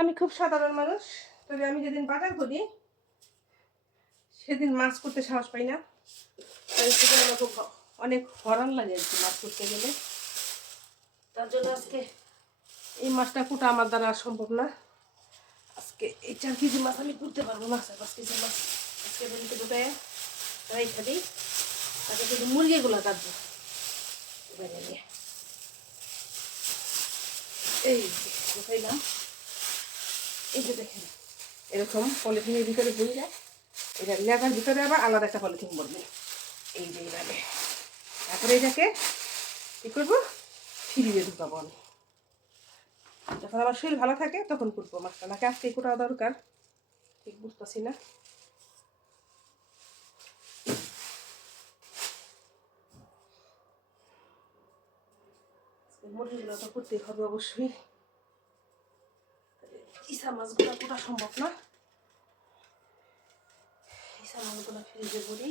আমি খুব সাধারণ মানুষ, তবে আমি যেদিন বাজার করি সেদিন মাছ করতে সাহস পাই না। আমার খুব অনেক হরান লাগে আর কি মাছ করতে গেলে। তার জন্য আজকে এই মাছটা কুটা আমার দ্বারা সম্ভব না। আজকে এই 4 কেজি মাছ আমি করতে পারবো না। 5 কেজি মাছ আজকে বেরিতে গোটায় রাইখা দিই, তাকে শুধু মুরগিগুলো কাটবো বাইরে নিয়ে। এই গোটাইলাম, এই যে দেখেন এরকম পলিথিনের ভিতরে ভরে যায়, এটা লেখার ভিতরে আবার আলাদা একটা পলিথিন ভরবে এই যে এইভাবে। তারপরে এটাকে কী করবো, ফ্রিজে ঢুকাবো আমি। যখন আমার শরীর ভালো থাকে তখন করবো মাছটা, নাকি আজকে কোটা দরকার ঠিক বুঝতেছি না। মুরগিগুলো তো করতেই হবে অবশ্যই, ইসা মাছগুলো কোটা সম্ভব না। ইসা মাছগুলো ফ্রিজে ভরি,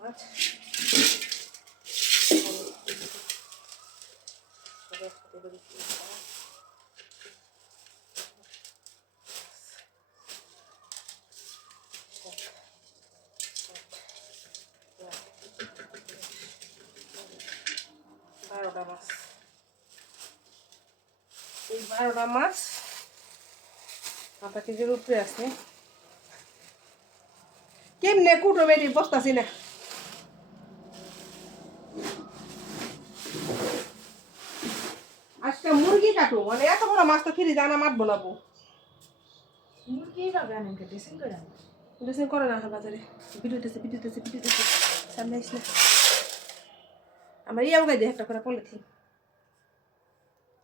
মাছ বারোটা মাছ, এই 12টা মাছ 5 কেজির উপরে আছে। কেমনে কুটো বেরি বসতাছি না। আজকে মুরগি কাটো, মানে এত বড় মাছ তো ফিরে জানা মাছ বানাবো। মুরগি ভাবে আনেন কে ড্রেসিং করে আনেন? ড্রেসিং করে না বাজারে, ভিডিওতেছে সামনে আইস না। আমার ইয়াও গাই দিয়ে একটা করে পলিথিন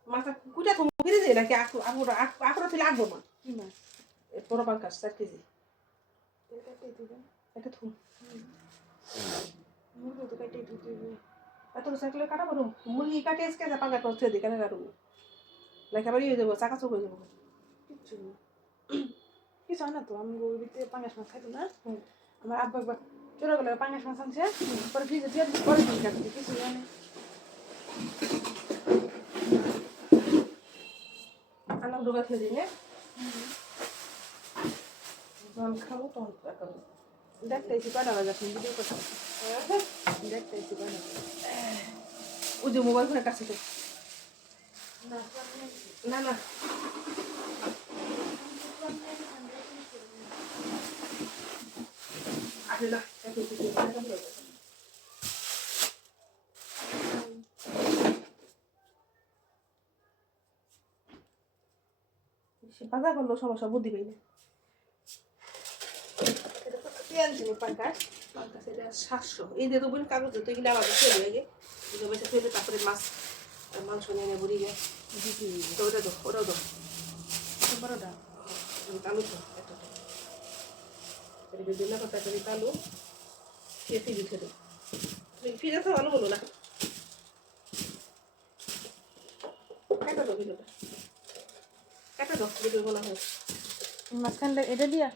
মাছটা কুটা থম ফিরে যায় নাকি আকুরা ফেলে আঁকবো না। কি মাছ? বড় পাঙ্কাশ 4 কেজি এটা থুম। মুরগি তো কাটে দিতে হবে। এত সাইকেলে কাটাবো না, মুরগি কাটে আজকে যা পাঙ্কা করতে দিই কেন কাটবো নাকি আবার ইয়ে দেবো চাকা চোখ হয়ে যাবো। কিচ্ছু না, কিছু হয় না তো। আমি গরুতে পাঙ্গাস মাছ খাইতো না, আমার আব্বা একবার ছোটবেলা পাঙ্গাস মাছ আনছে, পরে ফ্রিজে দিয়ে পরে দিন কাটতে কিছু জানে। আনা ডোবা খেয়ে দিই না, জল খাবো তখন কাটাবো। দেখতে এসে কয়টা বাজে আপনি ভিডিও করতে? দেখতে এসে কয়টা? ওই যে মোবাইল ফোনের কাছে তো না না আসলে না বাজার করলেও সমস্যা বুদ্ধি পাই না। পাঙ্কাশ 700, এই যে দেবেন কাগজ তো এগুলো আলাদা ফেলে হয়ে গে ফেলে তারপরে মাছ মাংস নিয়ে বুড়ি গে তো ওটা দো ওটাও দো বড়টা আলু তো একটা বিভিন্ন কথা করি আলু খেতে দিতে দেবো ফিরে তো আলু বলো না কাটা দো ভিডিওটা কাটা দো ভিডিও বলা হয় মাঝখানটা এটা দিয়া